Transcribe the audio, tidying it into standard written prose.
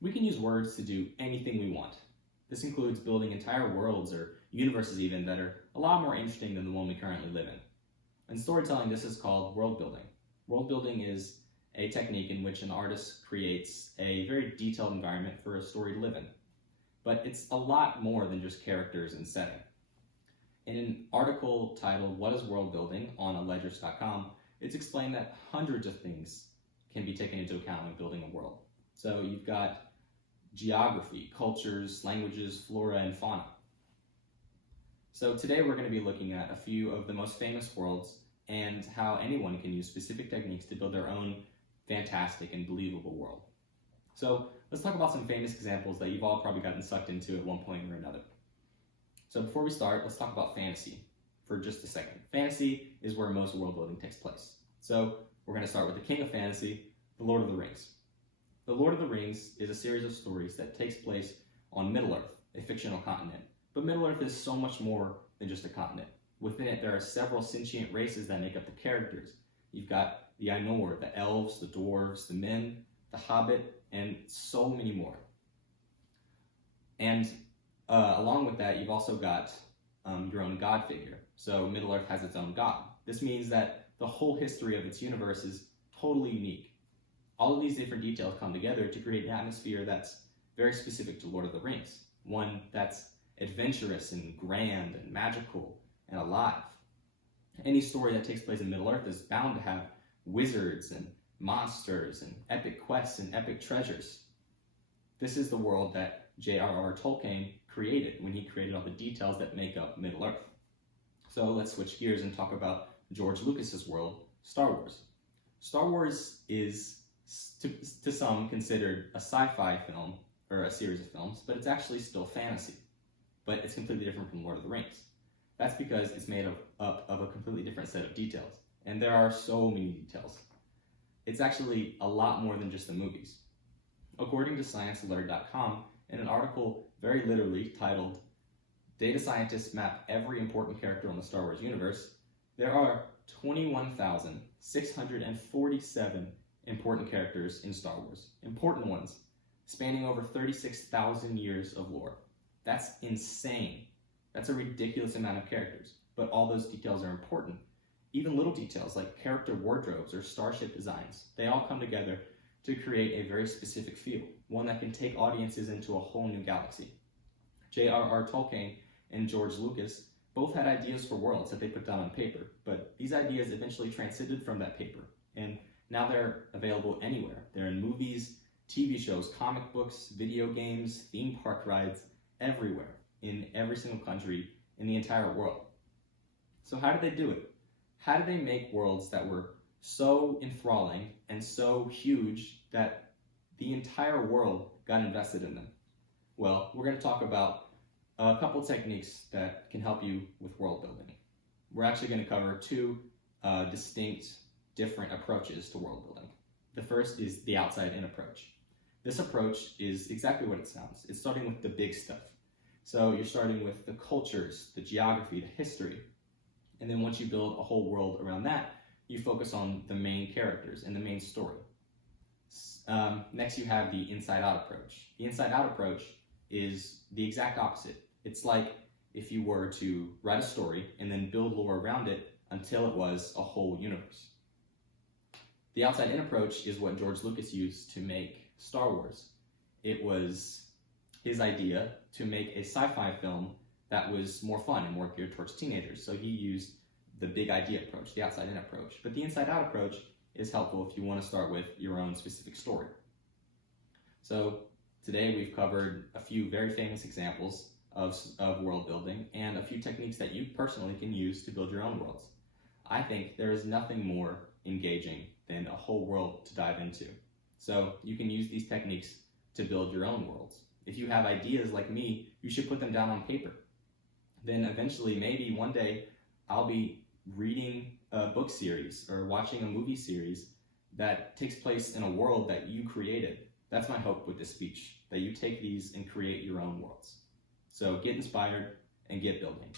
We can use words to do anything we want. This includes building entire worlds or universes even that are a lot more interesting than the one we currently live in. In storytelling, this is called world building. World building is a technique in which an artist creates a very detailed environment for a story to live in. But it's a lot more than just characters and setting. In an article titled "What is World Building" on allegers.com, it's explained that hundreds of things can be taken into account when building a world. So you've got geography, cultures, languages, flora, and fauna. So today we're going to be looking at a few of the most famous worlds and how anyone can use specific techniques to build their own fantastic and believable world. So let's talk about some famous examples that you've all probably gotten sucked into at one point or another. So before we start, let's talk about fantasy for just a second. Fantasy is where most world building takes place. So we're going to start with the king of fantasy, the Lord of the Rings. The Lord of the Rings is a series of stories that takes place on Middle-earth, a fictional continent. But Middle-earth is so much more than just a continent. Within it, there are several sentient races that make up the characters. You've got the Ainur, the elves, the dwarves, the men, the hobbit, and so many more. And along with that, you've also got your own god figure. So Middle-earth has its own god. This means that the whole history of its universe is totally unique. All of these different details come together to create an atmosphere that's very specific to Lord of the Rings. One that's adventurous and grand and magical and alive. Any story that takes place in Middle-earth is bound to have wizards and monsters and epic quests and epic treasures. This is the world that J.R.R. Tolkien created when he created all the details that make up Middle-earth. So let's switch gears and talk about George Lucas's world, Star Wars. Star Wars is, to some, considered a sci-fi film or a series of films, but it's actually still fantasy. But it's completely different from Lord of the Rings. That's because it's made up of a completely different set of details. And there are so many details. It's actually a lot more than just the movies. According to ScienceAlert.com, in an article very literally titled "Data Scientists Map Every Important Character on the Star Wars Universe," there are 21,647 important characters in Star Wars. Important ones, spanning over 36,000 years of lore. That's insane. That's a ridiculous amount of characters, but all those details are important. Even little details like character wardrobes or starship designs, they all come together to create a very specific feel, one that can take audiences into a whole new galaxy. J.R.R. Tolkien and George Lucas both had ideas for worlds that they put down on paper, but these ideas eventually transcended from that paper, and now they're available anywhere. They're in movies, TV shows, comic books, video games, theme park rides, everywhere, in every single country in the entire world. So how did they do it? How did they make worlds that were so enthralling and so huge that the entire world got invested in them? Well, we're going to talk about a couple techniques that can help you with world building. We're actually going to cover two distinct, different approaches to world building. The first is the outside-in approach. This approach is exactly what it sounds. It's starting with the big stuff. So you're starting with the cultures, the geography, the history. And then once you build a whole world around that, you focus on the main characters and the main story. Next, you have the inside-out approach. The inside-out approach is the exact opposite. It's like if you were to write a story and then build lore around it until it was a whole universe. The outside-in approach is what George Lucas used to make Star Wars. It was his idea to make a sci-fi film that was more fun and more geared towards teenagers. So he used the big idea approach, the outside-in approach. But the inside-out approach is helpful if you want to start with your own specific story. So today we've covered a few very famous examples of world building and a few techniques that you personally can use to build your own worlds. I think there is nothing more engaging than a whole world to dive into. So you can use these techniques to build your own worlds. If you have ideas like me, you should put them down on paper. Then eventually, maybe one day, I'll be reading a book series or watching a movie series that takes place in a world that you created. That's my hope with this speech, that you take these and create your own worlds. So get inspired and get building.